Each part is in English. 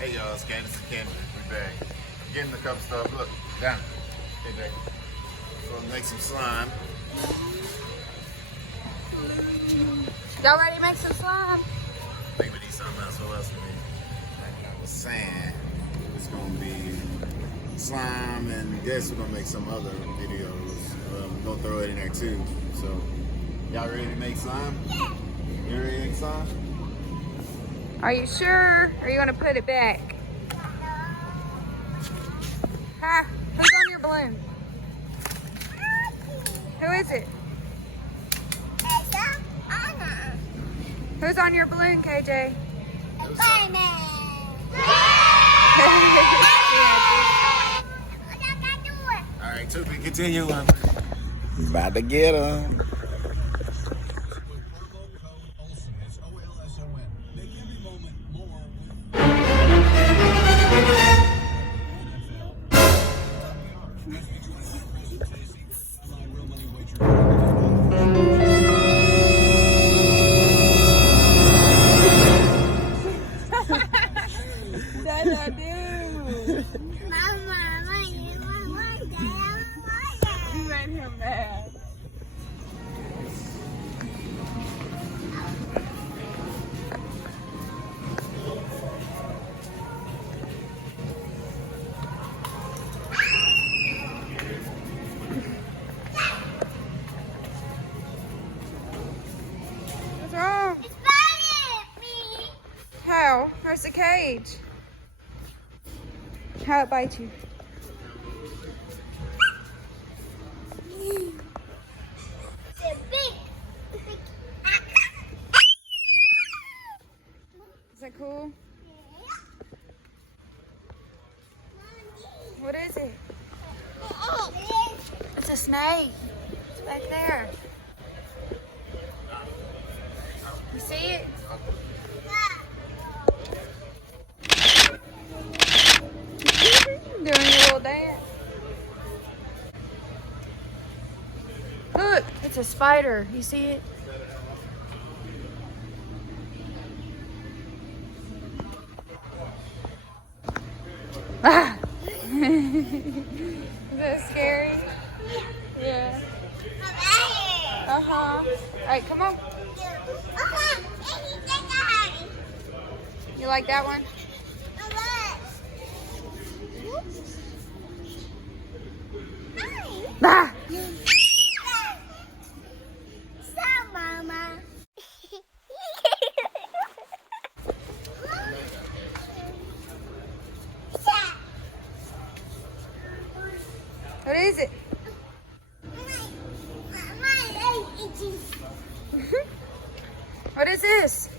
Hey y'all, it's Candace and Candy. We back. I'm getting a couple stuff. Look, down. Hey, Jay. So we'll make some slime. Y'all ready to make some slime? I think we need something else. What else we need? Like I was saying, it's gonna be slime, and I guess we're gonna make some other videos. We're gonna throw it in there too. So, y'all ready to make slime? Yeah. You ready to make slime? Are you sure? Or are you gonna put it back? Huh? Who's on your balloon? Who is it? Who's on your balloon, KJ? Alright, Tupi, continue on. About to get him. You made him mad. What's wrong? It's biting me. How? Where's the cage? How it bites you? It's a big. Is that cool? What is it? It's a snake. It's back there. You see it? Doing your little dance. Look, it's a spider. You see it? Ah! Is that scary? Yeah. Uh-huh. All right, come on. You like that one? Ah! Stop, Mama. What is it? What is this?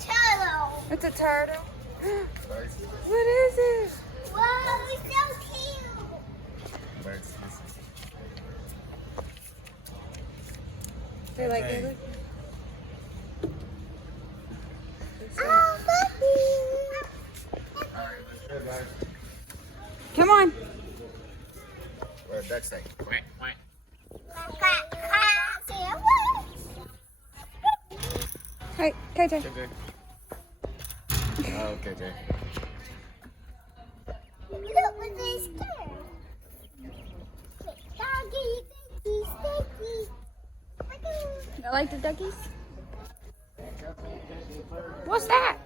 Turtle. It's a turtle. What is it? Whoa, it's so cute. They like it. Oh, Come on. Duck steak. Quack, quack. Hey, KJ. KJ. Oh, KJ. Look what this scared. Doggy, sticky. You like the duckies? What's that?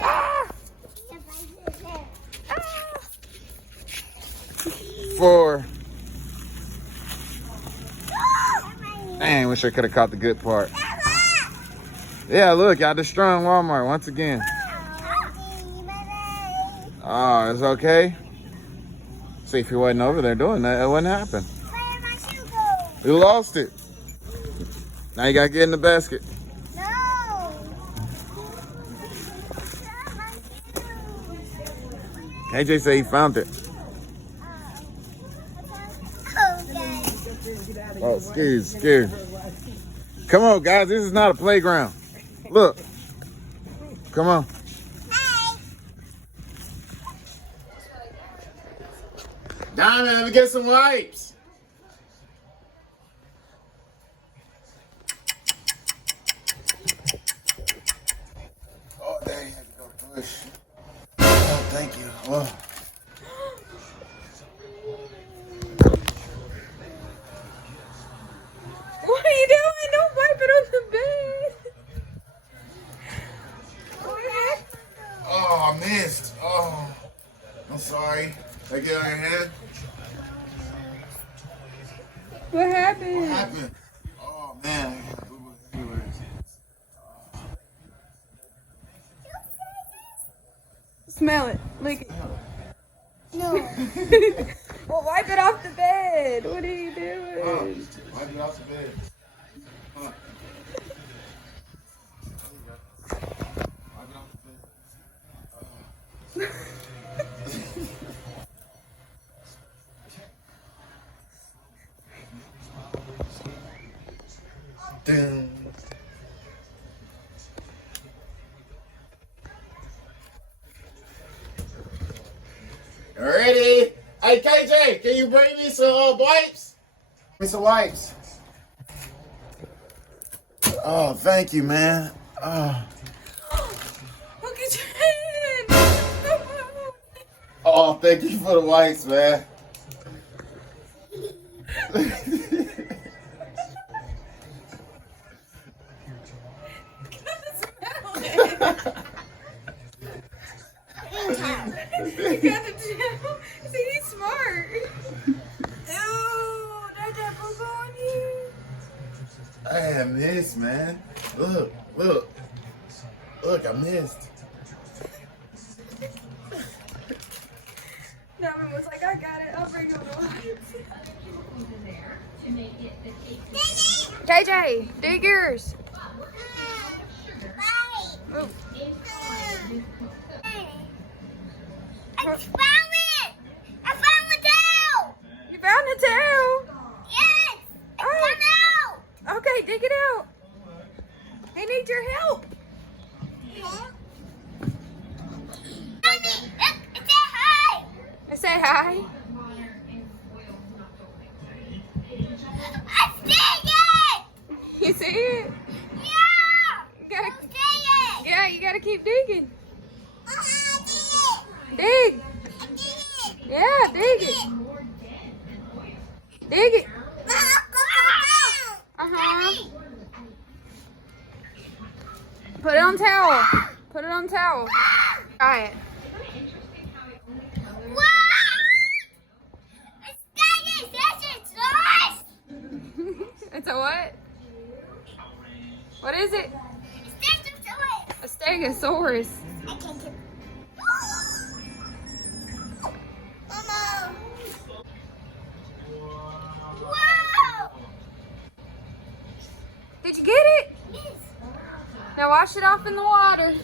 Ah! Four. Dang, wish I could have caught the good part. Yeah, look, y'all destroying Walmart once again. Oh, it's okay. See, if you wasn't over there doing that, it wouldn't happen. You lost it. Now you gotta get in the basket. KJ said he found it. Oh, scared. Come on, guys. This is not a playground. Look. Come on. Donna, let me get some wipes. Oh. What are you doing? Don't wipe it on the bed. Oh, I missed. Oh, I'm sorry. I get on your hand. What happened? What happened? Oh man, I got boo-boo everywhere. Smell it. Lick it. No. Well, wipe it off the bed. What are you Oh, doing? wipe it off the bed. Huh. Wipe it off the bed. Dun. Ready? Hey KJ, can you bring me some wipes? Bring me some wipes. Oh, thank you, man. Oh, Look at your hand. oh, thank you for the wipes, man. You got the gel. See, he's smart. Ew, there's that boo-boo on you. I had missed, man. Look, look. Look, I missed. Navin was like, I got it. I'll bring you the wipes. KJ, dig yours. Move. I found it! I found the tail! You found the tail. Yes! Oh. It's come Okay, dig it out. He needs your help. out! Found it! Look, it's a high! Say hi. I see it! You see it? Yeah! You gotta, I see it! yeah, you gotta keep digging. I did Dig. it! I did it! Yeah, dig it. Dig it. Uh-huh. Put it on towel. Put it on towel. Try it. It's a what? What is it? A stegosaurus. I can't get. Wow! Did you get it? Yes. Now wash it off in the water.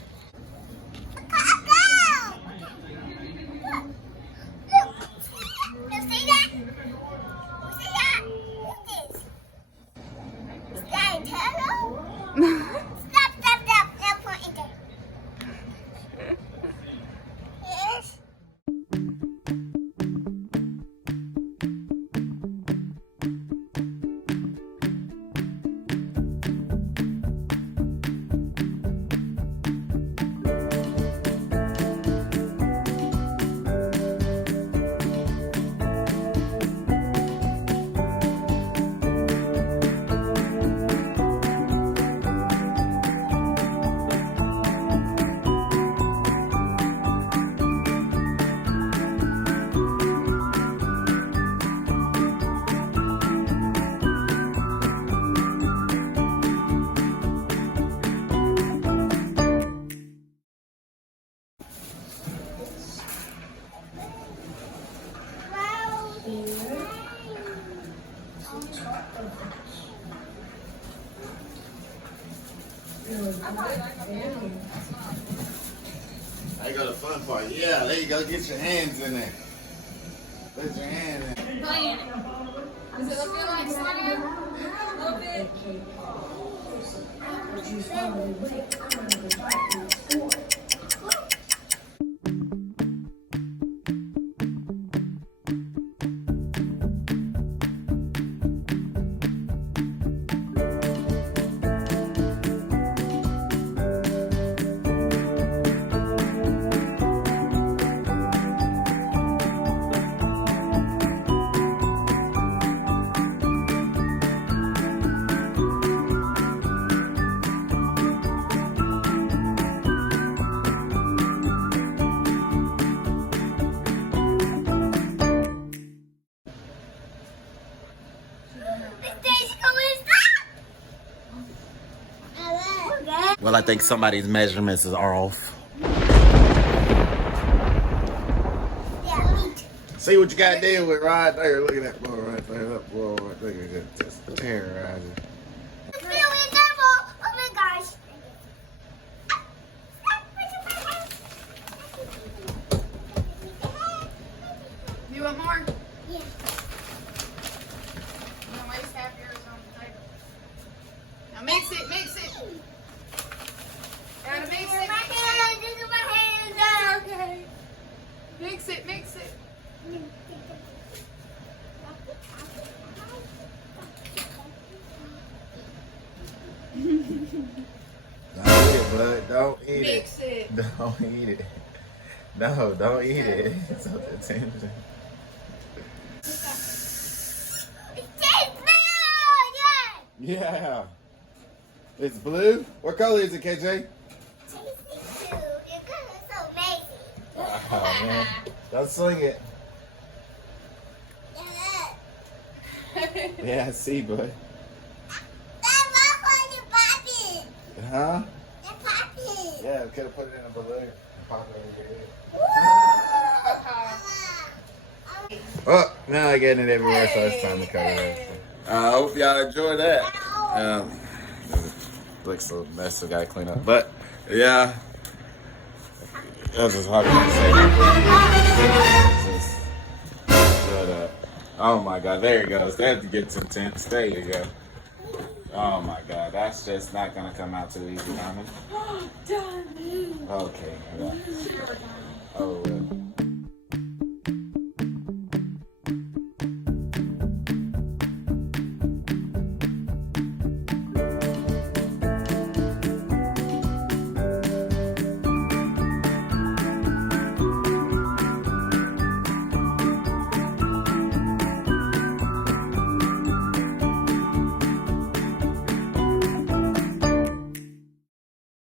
I got a fun part. Yeah, there you go. Get your hands in there. Put your hand in. Does it look like slime? A little bit. Well, I think somebody's measurements are off. Yeah, me too. See what you got to deal with right there. Look at that boy right there. That boy right there. Look at that. Just terrorizing. Be careful. Oh my gosh. You want more? Yeah. I'm gonna waste half yours on the table. Now mix it, mix it. Gotta mix it. My hands, this is my hands. Okay. Mix it, mix it. Don't eat it, bud. Don't eat it. Mix it. Don't eat it. No, don't eat it. It's so tempting. It tastes good. Yeah. It's blue. What color is it, KJ? Tasty too. Your color is so amazing. Oh, man. Don't swing it. Yeah. Yeah, I see, bud. That's my your poppy. Huh? Your poppy. Yeah, we could have put it in a balloon and pop it over your head. Oh, now I getting it everywhere, so it's time to cut it. I hope y'all enjoy that. Looks a mess, so gotta clean up. But yeah, that's just hard to say. But oh my God, there it goes. That gets intense. There you go. Oh my God, that's just not gonna come out too easy, Carmen. Done. Okay. Yeah. Oh.